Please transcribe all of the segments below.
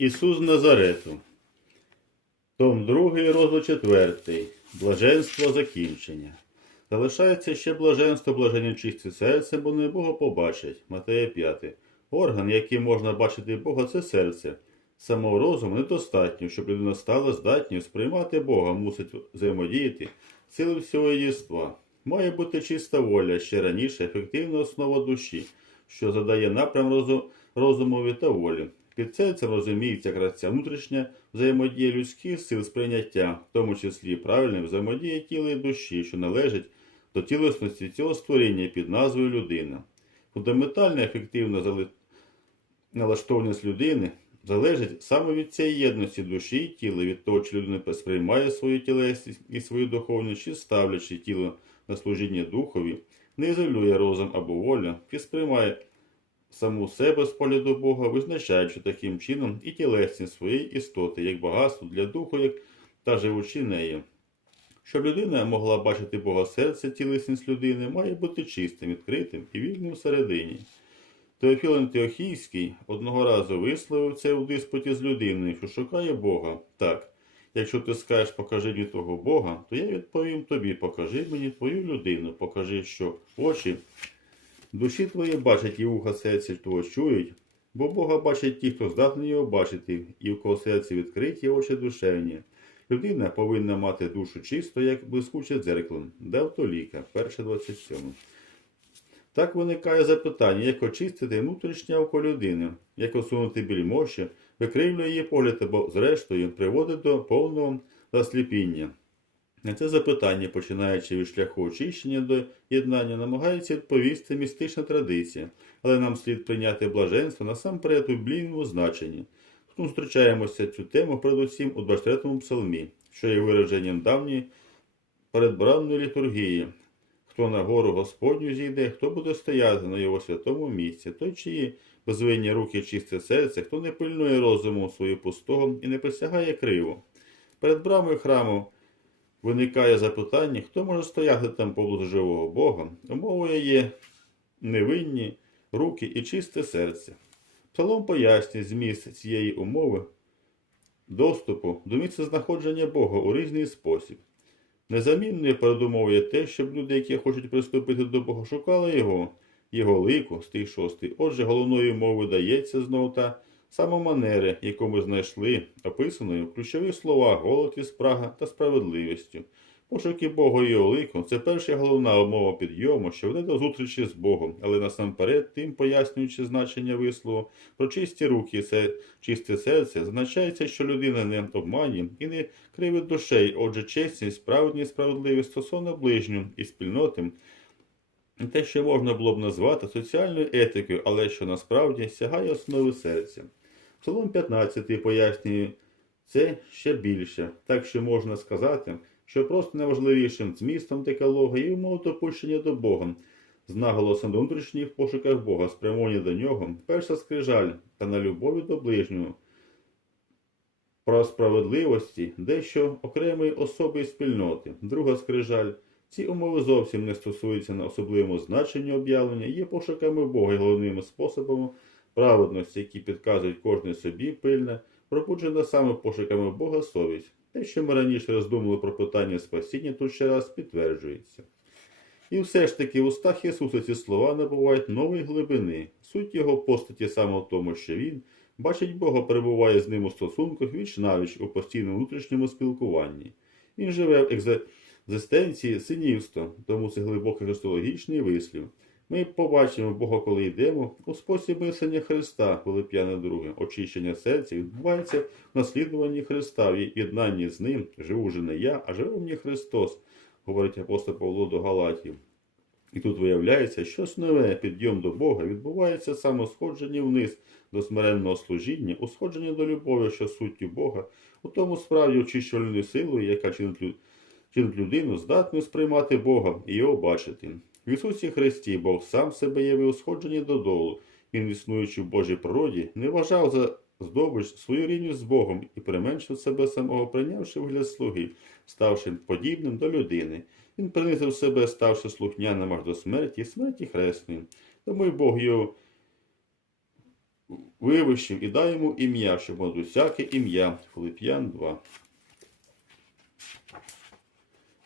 Ісус Назарету. Том 2, розділ 4. Блаженство закінчення. Залишається ще блаженство блаженні чисті серце, бо не Бога побачать. Матея 5. Орган, яким можна бачити Бога, це серце. Самого розуму недостатньо, щоб людина стала здатною сприймати Бога, мусить взаємодіяти сили всього єства. Має бути чиста воля, ще раніше ефективна основа душі, що задає напрям розу- розумові та волі. Під серцем розуміється якраз ця внутрішня взаємодія людських сил сприйняття, в тому числі правильна взаємодія тіла і душі, що належить до тілесності цього створіння під назвою людина. Фундаментальна ефективна зали- налаштованість людини залежить саме від цієї єдності душі і тіла, від того, чи людина сприймає свою тілесність і свою духовність, чи ставлячи тіло на служіння духові, не ізолює розум або волю, чи сприймає саму себе з погляду Бога, визначаючи таким чином і тілесність своєї істоти, як багатство для духу, як та живучи нею. Щоб людина могла бачити Бога серце, тілесність людини має бути чистим, відкритим і вільним всередині. Теофіл Антиохійський одного разу висловив це у диспуті з людиною, що шукає Бога. Так, якщо ти скажеш, покажи мені того Бога, то я відповім тобі, покажи мені твою людину, покажи, що очі душі твої бачать і вуха серця твого чують, бо Бога бачать ті, хто здатний його бачити, і в кого серці відкриті очі душевні. Людина повинна мати душу чисто, як блискуче дзеркало. Девтоліка, 1.27. Так виникає запитання, як очистити внутрішнє око людини, як усунути біль мощі, викривлює її погляд, або, зрештою, приводить до повного засліпіння. На це запитання, починаючи від шляху очищення до єднання, намагається відповісти містична традиція, але нам слід прийняти блаженство насамперед у блійному значенні. Тут зустрічаємося цю тему передусім у 23-му псалмі, що є вираженням давньої передбранної літургії. Хто на гору Господню зійде, хто буде стояти на його святому місці, той, чиї безвинні руки чисте серце, хто не пильнує розуму свою пустого і не присягає криво. Перед брамою храму виникає запитання, хто може стояти там поблизу живого Бога. Умовою є невинні руки і чисте серце. Псалом пояснює зміст цієї умови доступу до місця знаходження Бога у різний спосіб. Незамінною передумовою те, щоб люди, які хочуть приступити до Бога, шукали Його, Його лику, стих 6. Отже, головною мовою дається знову та сама манера, яку ми знайшли, описаною в ключових словах голод і спрага та справедливістю. Пошуки Бога і його лику – це перша головна умова підйому, що веде до зустрічі з Богом, але насамперед, тим пояснюючи значення вислову про чисті руки і чисте серце, означається, що людина не обманює і не кривить душей, отже, чесність, справедність, справедливість стосовно ближнього і спільноти – те, що можна було б назвати соціальною етикою, але що насправді сягає основи серця. Псалом 15 пояснює це ще більше, так що можна сказати, що просто найважливішим змістом декалога є умова допущення до Бога, з наголосом до внутрішніх пошуках Бога, спрямовані до нього, перша скрижаль та на любові до ближнього, про справедливості, дещо окремої особи і спільноти, друга скрижаль. Ці умови зовсім не стосуються на особливому значенні об'явлення, є пошуками Бога і головними способами праведності, які підказують кожній собі пильне, пробуджена саме пошуками Бога совість. Те, що ми раніше роздумали про питання спасіння, тут ще раз підтверджується. І все ж таки в устах Ісуса ці слова набувають нової глибини. Суть його постаті саме в тому, що Він бачить Бога, перебуває з ним у стосунках віч навіч у постійному внутрішньому спілкуванні. Він живе в екзистенції синівства, тому це глибокий христологічний вислів. Ми побачимо Бога, коли йдемо у спосіб мислення Христа, Пилип'яне 2. Очищення серця відбувається в наслідуванні Христа, в єднанні з Ним. Живу вже не я, а живе в мені Христос, говорить апостол Павло до Галатів. І тут виявляється, щось нове підйом до Бога відбувається у вниз до смиренного служіння, у сходженні до любові, що суттю Бога, у тому справді очищувальною силою, яка чинить людину, здатною сприймати Бога і його бачити. В Ісусі Христі Бог сам себе явив у сходженні додолу. Він, існуючи в Божій природі, не вважав за здобич свою рівність з Богом і применшив себе самого, прийнявши вигляд слуги, ставши подібним до людини. Він принизив себе, ставши слухняним аж до смерті, смерті хресної. Тому й Бог його вивищив і дай йому ім'я, щоб понад усяке ім'я. Филип'ян 2.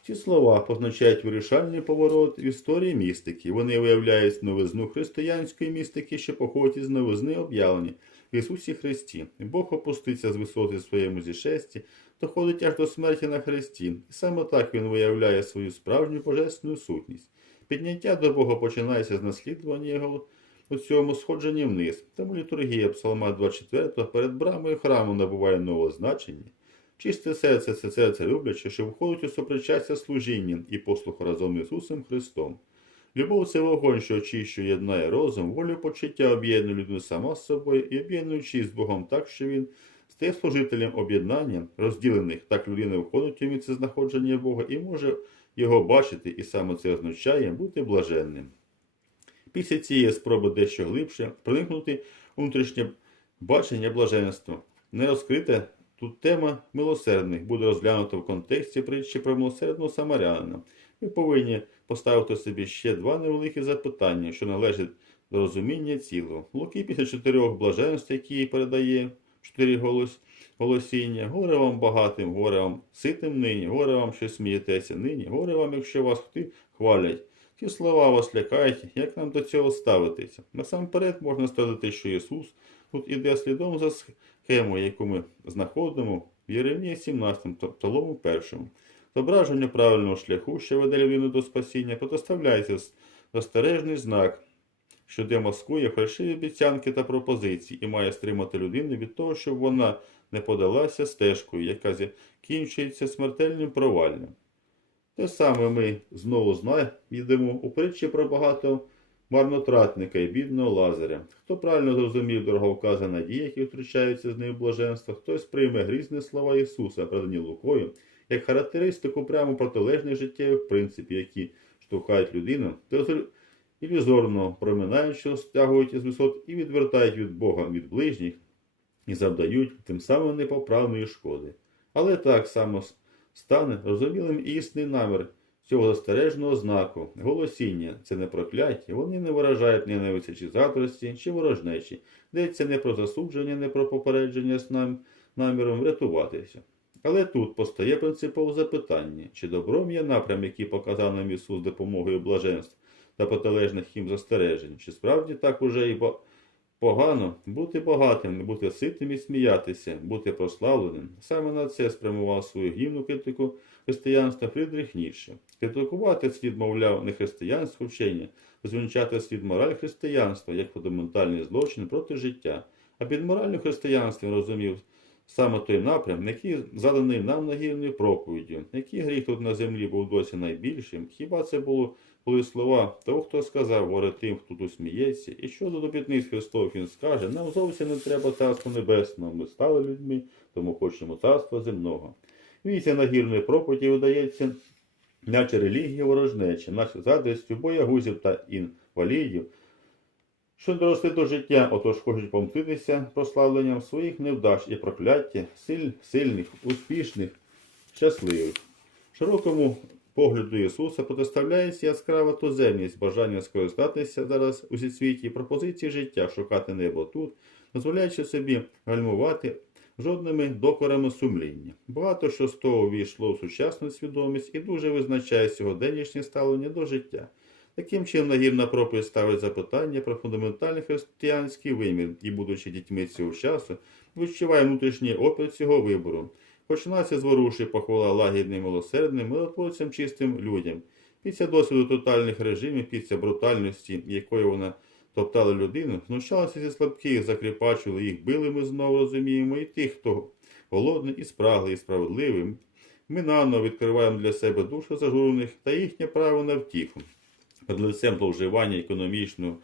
Ці слова позначають вирішальний поворот в історії містики. Вони виявляють новизну християнської містики, що походить із новизни об'явлення в Ісусі Христі. Бог опуститься з висоти своєму зішесті, доходить аж до смерті на Христі. І саме так Він виявляє свою справжню божественну сутність. Підняття до Бога починається з наслідування Його у цьому сходженні вниз. Тому літургія Псалма 24 перед брамою храму набуває нового значення. Чисте серце це серце любляче, що входить у сопричастя служіння і послуху разом з Ісусом Христом. Любов це вогонь, що очищує, єднає розум, волю почуття об'єднує людину сама з собою і об'єднуючи з Богом так, що він стає служителем об'єднання, розділених, так людина входить у місце знаходження Бога і може його бачити, і саме це означає бути блаженним. Після цієї спроби дещо глибше проникнути внутрішнє бачення блаженства. Не розкрите тут тема милосердних буде розглянута в контексті притчі про милосердного самарянина. Ми повинні поставити собі ще два невеликі запитання, що належать до розуміння цілого. Луки після чотирьох блаженств, які передає чотири голос, голосіння, горе вам багатим, горе вам ситим нині, горе вам, що смієтеся нині, горе вам, якщо вас хти хвалять. Ці слова вас лякають, як нам до цього ставитися? Насамперед можна ствердити, що Ісус тут іде слідом за схемою, яку ми знаходимо в Єремії 17, Псалому 1. Зображення правильного шляху, що веде людину до спасіння, протиставляється застережний знак, що демаскує фальшиві обіцянки та пропозиції і має стримати людину від того, щоб вона не подалася стежкою, яка закінчується смертельним проваллям. Те саме ми знову знайдемо у притчі про багато марнотратника і бідного лазаря. Хто правильно зрозумів дороговкази надії, які втручаються з нею в блаженство, хтось прийме грізні слова Ісуса, продані Лукою, як характеристику прямо протилежних життєвих принципів, які штовхають людину, то ілюзорно проминаючи, стягують із висот і відвертають від Бога від ближніх і завдають тим самим непоправної шкоди. Але так само стане розумілим і істинний намір цього застережного знаку, голосіння це не прокляття, вони не виражають ненависті чи задрості, чи ворожнечі, йдеться не про засудження, не про попередження з нам, наміром врятуватися. Але тут постає принципове запитання, чи добром є напрям, який показав нам Ісус допомогою блаженств та протилежних їм застережень, чи справді так уже і погано бути багатим, бути ситим і сміятися, бути прославленим. Саме на це спрямував свою гімну критику християнства Фрідрих Ніцше. Критикувати слід, мовляв, не християнське вчення, звінчати слід мораль християнства як фундаментальний злочин проти життя. А під моральним християнством розумів саме той напрям, який заданий нам нагірною проповіддю, який гріх тут на землі був досі найбільшим. Хіба це було були слова того, хто сказав, горе тим, хто тут сміється, і що до допітниць Христов він скаже, нам зовсім не треба царство небесного, ми стали людьми, тому хочемо царства земного. Віця нагірної проповіді видається, наче релігія ворожнечі, наче задрістю боягузів та інвалідів, що доросли до життя, отож хочуть помститися прославленням своїх невдач і прокляття, силь, сильних, успішних, щасливих. Широкому погляду Ісуса протиставляється яскрава туземність, бажання скористатися зараз у світі, пропозиції життя, шукати небо тут, дозволяючи собі гальмувати жодними докорами сумління. Багато що з того війшло в сучасну свідомість і дуже визначає сьогоденнішнє ставлення до життя. Таким чином, нагірна проповідь ставить запитання про фундаментальний християнський вимір і, будучи дітьми цього часу, відчуває внутрішній опір цього вибору. Починається зворушує похвала лагідним милосердним, миротворцям чистим людям. Після досвіду тотальних режимів, після брутальності, якою вона топтала людину, знущалася зі слабких, закріпачували їх, били ми знову розуміємо, і тих, хто голодний і спраглий, і справедливий. Ми наново відкриваємо для себе душу зажурених та їхнє право на втіху. Перед лицем зловживання економічною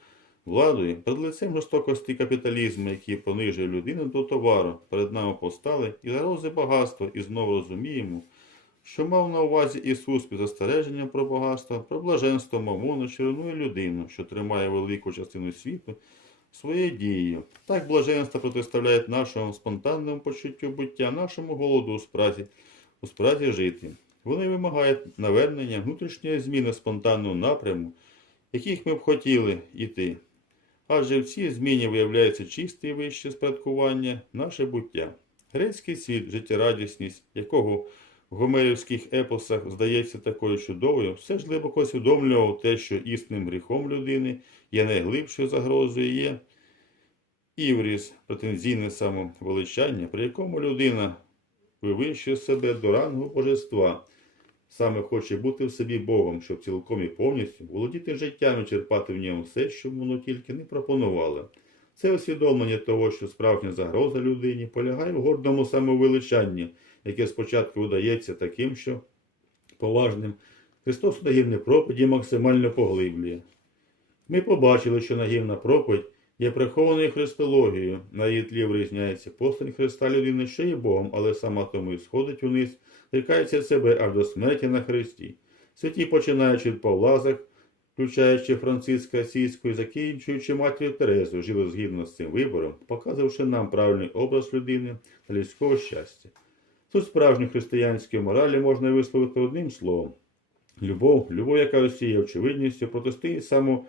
владою, перед лицем жорстокості капіталізму, який понижує людину до товару, перед нами постали і зарози багатства, і знову розуміємо, що мав на увазі Ісус під застереженням про багатство, про блаженство мамону, що людину, що тримає велику частину світу своєю дією. Так блаженство протиставляє нашому спонтанному почуттю буття, нашому голоду у спразі, у спразі жити. Вони вимагають навернення внутрішньої зміни спонтанного напряму, яких ми б хотіли йти. адже в цій зміні виявляється чисте і вище спадкування наше буття. Грецький світ, життєрадісність, якого гомерівських епосах здається такою чудовою, все ж глибоко усвідомлював те, що існим гріхом людини є найглибшою загрозою є івріс, претензійне самовеличання, при якому людина вивищує себе до рангу божества, саме хоче бути в собі Богом, щоб цілком і повністю володіти життям і черпати в ньому все, що воно тільки не пропонувало. Це усвідомлення того, що справжня загроза людині полягає в гордому самовеличанні, яке спочатку видається таким, що поважним, Христос у нагірній проповіді максимально поглиблює. Ми побачили, що нагірна проповідь є прихованою христологією. На її тлі вирізняється постань Христа людини, що є Богом, але сама тому і сходить униз, зрікається себе аж до смерті на Христі. Святі, починаючи від Павла, включаючи Франциска Асійського і закінчуючи матір'ю Терезу, жили згідно з цим вибором, показавши нам правильний образ людини та людського щастя. Тут справжню християнську моралі можна висловити одним словом. Любов, любов, яка усіє очевидністю, протистоїть само,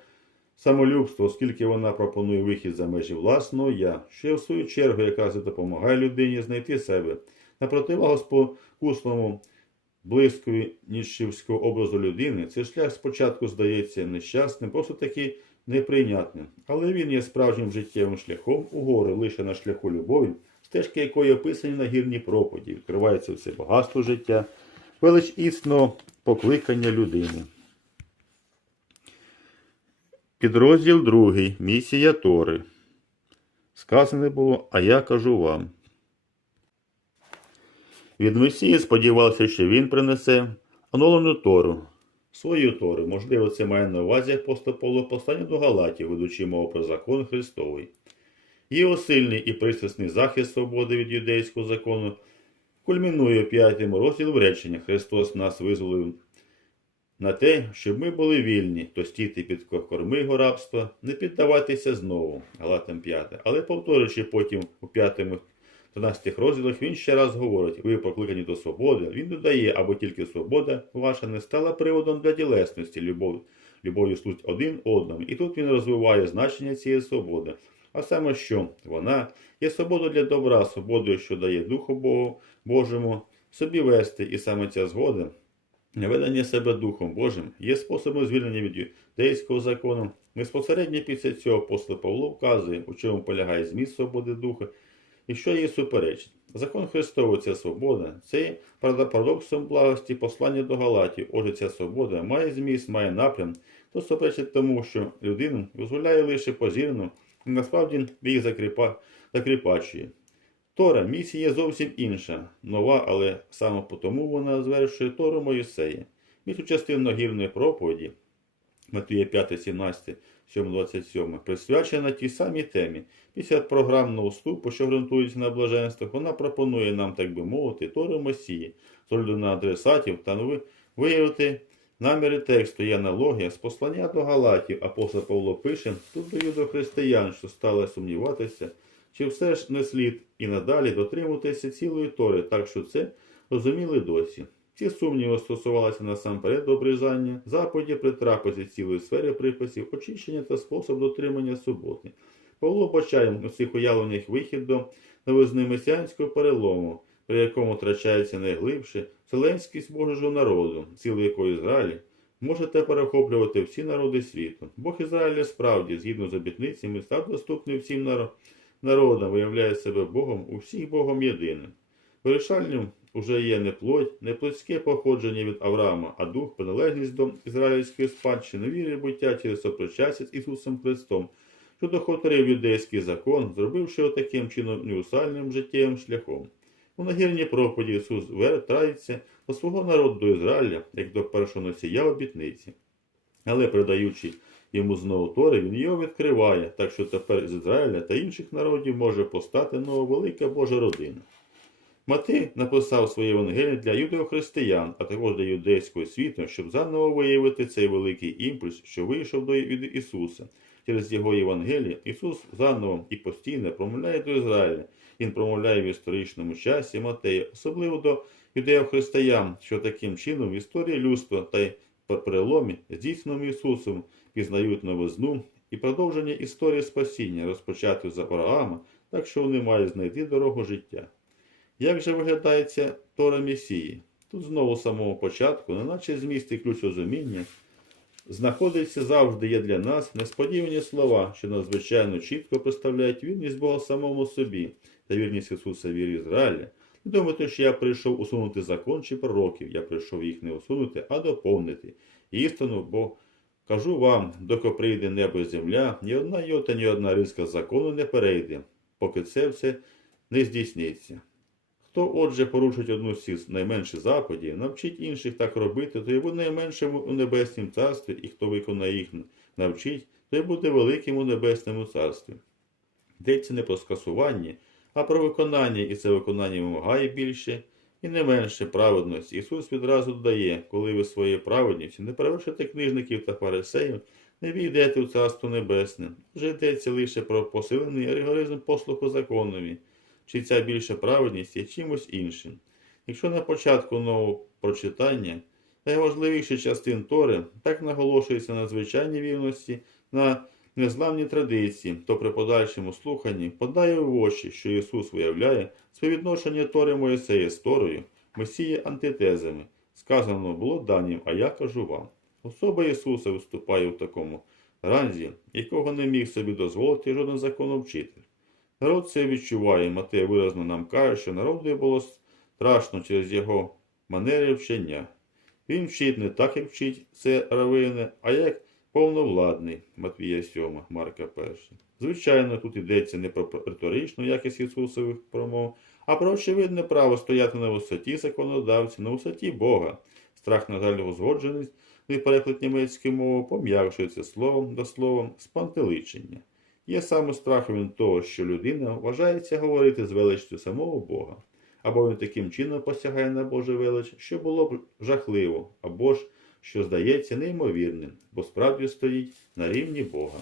самолюбство, оскільки вона пропонує вихід за межі власного я, що в свою чергу якраз і допомагає людині знайти себе на противагу спокусному близької ніжчівського образу людини, цей шлях спочатку здається нещасним, просто таки неприйнятним. Але він є справжнім життєвим шляхом угору лише на шляху любові, стежки якої описані на гірній проповіді, відкривається все багатство життя, велич існого покликання людини. Підрозділ другий. Місія Тори. Сказане було, а я кажу вам. Від Месії сподівався, що він принесе оновлену Тору. Свою Тору, можливо, це має на увазі апостол Павло послання до Галатів, ведучи мову про закон Христовий. Його сильний і пристрасний захист свободи від юдейського закону кульмінує в п'ятому розділі речення Христос нас визволив на те, щоб ми були вільні, то стіти під корми його рабства, не піддаватися знову, Галатам 5. Але повторюючи потім у п'ятому 13 розділах, він ще раз говорить, ви покликані до свободи. Він додає, або тільки свобода ваша не стала приводом для ділесності, любов, любов'ю служить один одному. І тут він розвиває значення цієї свободи. А саме що вона є свободою для добра, свободою, що дає Духу Богу, Божому, собі вести, і саме ця згода, Наведення себе Духом Божим є способом звільнення від юдейського закону. Безпосередньо після цього апостол Павло вказує, у чому полягає зміст свободи духа і що її суперечить. Закон Христовий це свобода, це є парадоксом благості послання до Галатів. Отже, ця свобода має зміст, має напрям, то суперечить тому, що людину дозволяє лише позірно, насправді їх закріпа, закріпачує. Тора місія зовсім інша, нова, але саме тому вона звершує Тору Моїсея. Місу частину гірної проповіді, Матвія 5, 17, 7, 27, присвячена тій самій темі. Після програмного вступу, що ґрунтується на блаженствах, вона пропонує нам, так би мовити, Тору Месії, з на адресатів та виявити наміри тексту і аналогія з послання до Галатів. Апостол Павло пише, тут даю до християн, що стали сумніватися, чи все ж не слід і надалі дотримуватися цілої тори, так що це розуміли досі. Ці сумніви стосувалися насамперед обрізання, заповіді при трапезі цілої сфери приписів, очищення та спосіб дотримання суботи. Павло бачає у цих уявленнях вихід до новизни месіанського перелому, при якому втрачається найглибше вселенськість Божого народу, цілий якої Ізраїлі може тепер охоплювати всі народи світу. Бог Ізраїля справді, згідно з обітницями, став доступний всім народам виявляє себе Богом, у всіх Богом єдиним. Вирішальним уже є не плоть, не плотське походження від Авраама, а дух, приналежність до ізраїльської спадщини, віри буття через сопрочастя з Ісусом Христом, що дохоторив юдейський закон, зробивши його таким чином універсальним життєвим шляхом. У нагірній проповіді Ісус вертається до свого народу до Ізраїля, як до першого носія обітниці. Але передаючи йому знову Тори, він його відкриває, так що тепер з Ізраїля та інших народів може постати нова велика Божа родина. Матей написав своє Євангеліє для юдеохристиян, а також для юдейського світу, щоб заново виявити цей великий імпульс, що вийшов до від Ісуса. Через його Євангеліє Ісус заново і постійно промовляє до Ізраїля. Він промовляє в історичному часі Матея, особливо до юдеохристиян, що таким чином в історії людства та й переломі, здійсненому Ісусом, пізнають новизну і продовження історії спасіння, розпочатої з Авраама, так що вони мають знайти дорогу життя. Як же виглядає ця Тора Месії? Тут знову з самого початку, неначе зміст ключ розуміння, знаходиться завжди є для нас несподівані слова, що надзвичайно чітко представляють вірність Бога самому собі та вірність Ісуса вірі Ізраїля. Не думайте, що я прийшов усунути закон чи пророків, я прийшов їх не усунути, а доповнити. Істину, бо кажу вам, доки прийде небо і земля, ні одна йота, ні одна риска закону не перейде, поки це все не здійсниться. Хто, отже, порушить одну з цих найменших заповідей, навчить інших так робити, то й буде найменшим у небеснім царстві, і хто виконає їх навчить, той буде великим у небесному царстві. Йдеться не про скасування, а про виконання, і це виконання вимагає більше і не менше праведності. Ісус відразу додає, коли ви своєю праведністю не перевершите книжників та фарисеїв, не війдете в Царство Небесне. Вже йдеться лише про посилений ригоризм послуху законові, чи ця більша праведність є чимось іншим. Якщо на початку нового прочитання найважливіші частин Тори так наголошується на звичайній вірності, на незламні традиції, то при подальшому слуханні подає в очі, що Ісус виявляє співвідношення Тори Моїсея з Торою, Месія антитезами. Сказано було данім, а я кажу вам. Особа Ісуса виступає в такому ранзі, якого не міг собі дозволити жоден законовчитель. Народ це відчуває, Матея виразно нам каже, що народу було страшно через його манери вчення. Він вчить не так, як вчить це равини, а як повновладний Матвія 7, Марка 1. Звичайно, тут йдеться не про риторичну якість Ісусових промов, а про очевидне право стояти на висоті законодавця, на висоті Бога. Страх на жаль узгоджений і переклад німецької мови пом'якшується словом до слова спантеличення. Є саме страхом від того, що людина вважається говорити з величчю самого Бога, або він таким чином посягає на Божу велич, що було б жахливо, або ж, що здається неймовірним, бо справді стоїть на рівні Бога.